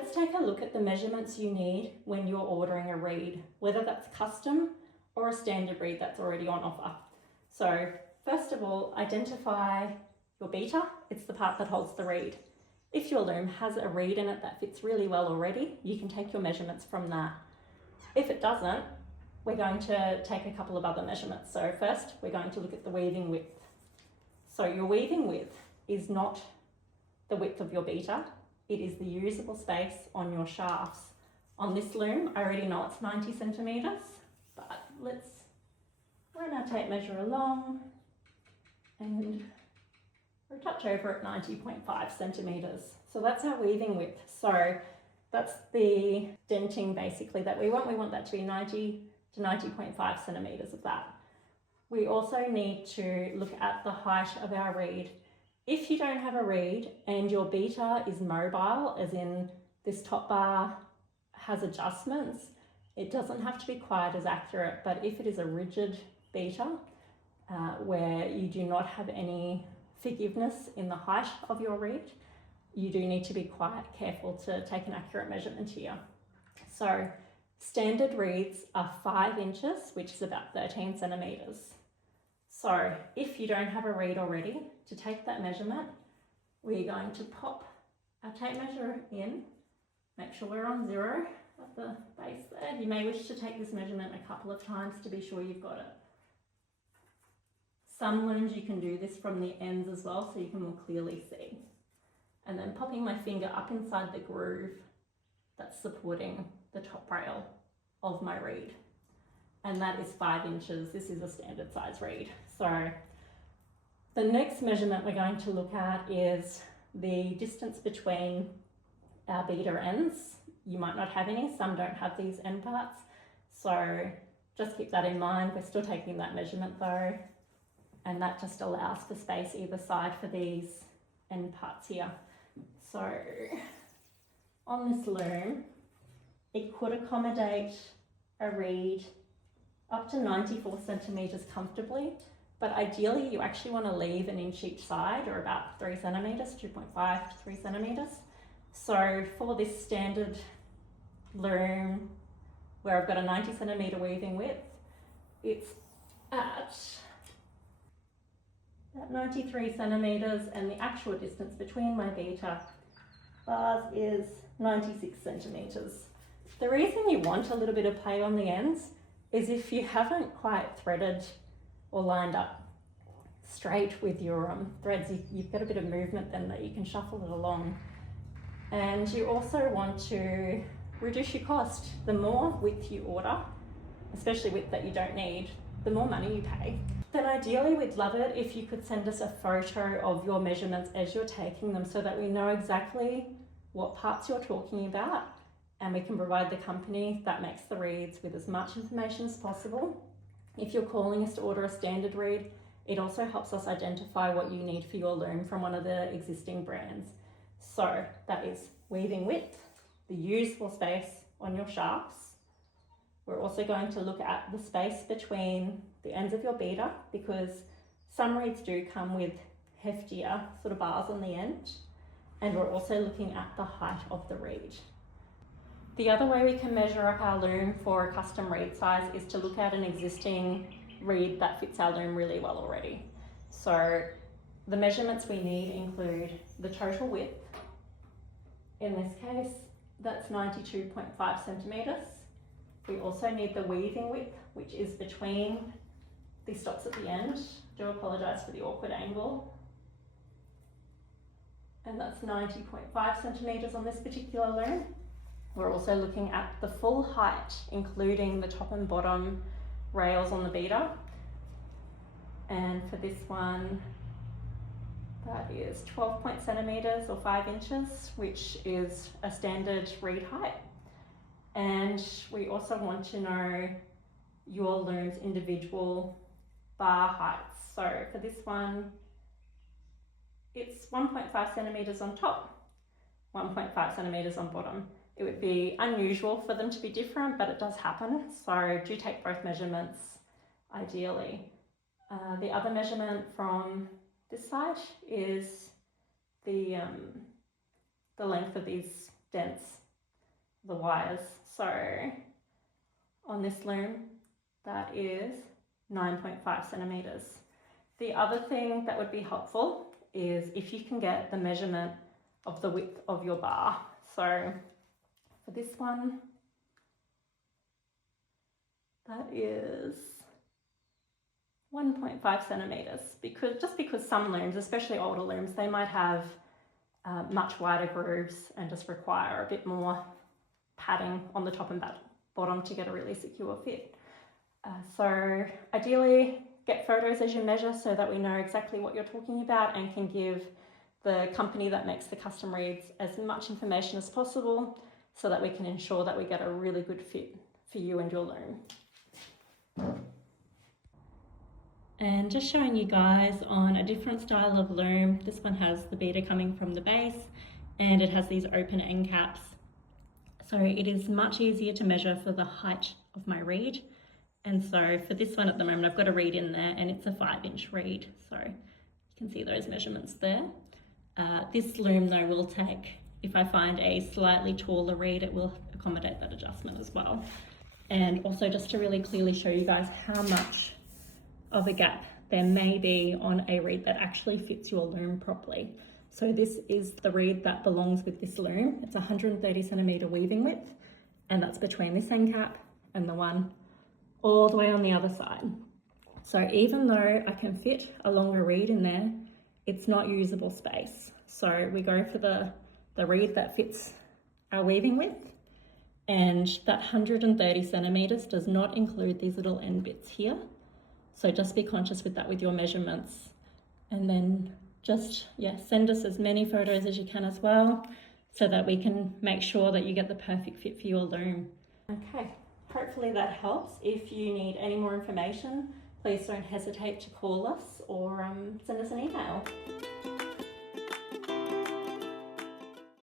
let's take a look at the measurements you need when you're ordering a reed, whether that's custom or a standard reed that's already on offer. So first of all, identify your beater. It's the part that holds the reed. If your loom has a reed in it that fits really well already, you can take your measurements from that. If it doesn't, we're going to take a couple of other measurements. So first, we're going to look at the weaving width. So your weaving width is not the width of your beater, it is the usable space on your shafts. On this loom, I already know it's 90 centimetres, but let's run our tape measure along and we're a touch over at 90.5 centimetres. So that's our weaving width. So that's the denting basically that we want. We want that to be 90 to 90.5 centimetres of that. We also need to look at the height of our reed. If you don't have a reed and your beater is mobile, as in this top bar has adjustments, it doesn't have to be quite as accurate, but if it is a rigid beater where you do not have any forgiveness in the height of your reed, you do need to be quite careful to take an accurate measurement here. So standard reeds are 5 inches, which is about 13 centimetres. So if you don't have a reed already, to take that measurement, we're going to pop our tape measure in, make sure we're on 0 at the base there. You may wish to take this measurement a couple of times to be sure you've got it. Some looms you can do this from the ends as well, so you can more clearly see. And then popping my finger up inside the groove that's supporting the top rail of my reed. And that is 5 inches. This is a standard size reed. So the next measurement we're going to look at is the distance between our beater ends. You might not have any, some don't have these end parts. So just keep that in mind. We're still taking that measurement though. And that just allows for space either side for these end parts here. So on this loom, it could accommodate a reed up to 94 centimetres comfortably, but ideally you actually want to leave an inch each side, or about 3 centimetres, 2.5 to 3 centimetres. So for this standard loom where I've got a 90 centimetre weaving width, it's at about 93 centimetres, and the actual distance between my beater bars is 96 centimetres. The reason you want a little bit of play on the ends is if you haven't quite threaded or lined up straight with your threads, you've got a bit of movement then that you can shuffle it along. And you also want to reduce your cost. The more width you order, especially width that you don't need, the more money you pay. Then ideally we'd love it if you could send us a photo of your measurements as you're taking them so that we know exactly what parts you're talking about, and we can provide the company that makes the reeds with as much information as possible. If you're calling us to order a standard reed, it also helps us identify what you need for your loom from one of the existing brands. So that is weaving width, the usable space on your shafts. We're also going to look at the space between the ends of your beater, because some reeds do come with heftier sort of bars on the end. And we're also looking at the height of the reed. The other way we can measure up our loom for a custom reed size is to look at an existing reed that fits our loom really well already. So the measurements we need include the total width. In this case, that's 92.5 centimetres. We also need the weaving width, which is between the stops at the end. I do apologise for the awkward angle. And that's 90.5 centimetres on this particular loom. We're also looking at the full height, including the top and bottom rails on the beater. And for this one, that is 12 centimetres or 5 inches, which is a standard reed height. And we also want to know your loom's individual bar heights. So for this one, it's 1.5 centimetres on top, 1.5 centimetres on bottom. It would be unusual for them to be different, but it does happen. So do take both measurements ideally. The other measurement from this side is the length of these dents the wires. So on this loom, that is 9.5 centimeters. The other thing that would be helpful is if you can get the measurement of the width of your bar. So for this one, that is 1.5 centimeters, just because some looms, especially older looms, they might have much wider grooves and just require a bit more padding on the top and bottom to get a really secure fit. So ideally, get photos as you measure so that we know exactly what you're talking about and can give the company that makes the custom reeds as much information as possible so that we can ensure that we get a really good fit for you and your loom. And just showing you guys on a different style of loom. This one has the beater coming from the base and it has these open end caps. So it is much easier to measure for the height of my reed. And so for this one at the moment, I've got a reed in there and it's a 5-inch reed. So you can see those measurements there. This loom though will take, if I find a slightly taller reed, it will accommodate that adjustment as well. And also just to really clearly show you guys how much of a gap there may be on a reed that actually fits your loom properly. So this is the reed that belongs with this loom. It's 130 centimeter weaving width, and that's between this end cap and the one all the way on the other side. So even though I can fit a longer reed in there, it's not usable space. So we go for the reed that fits our weaving width, and that 130 centimeters does not include these little end bits here. So just be conscious with that with your measurements, and then just send us as many photos as you can as well so that we can make sure that you get the perfect fit for your loom. Okay, hopefully that helps. If you need any more information, please don't hesitate to call us or send us an email.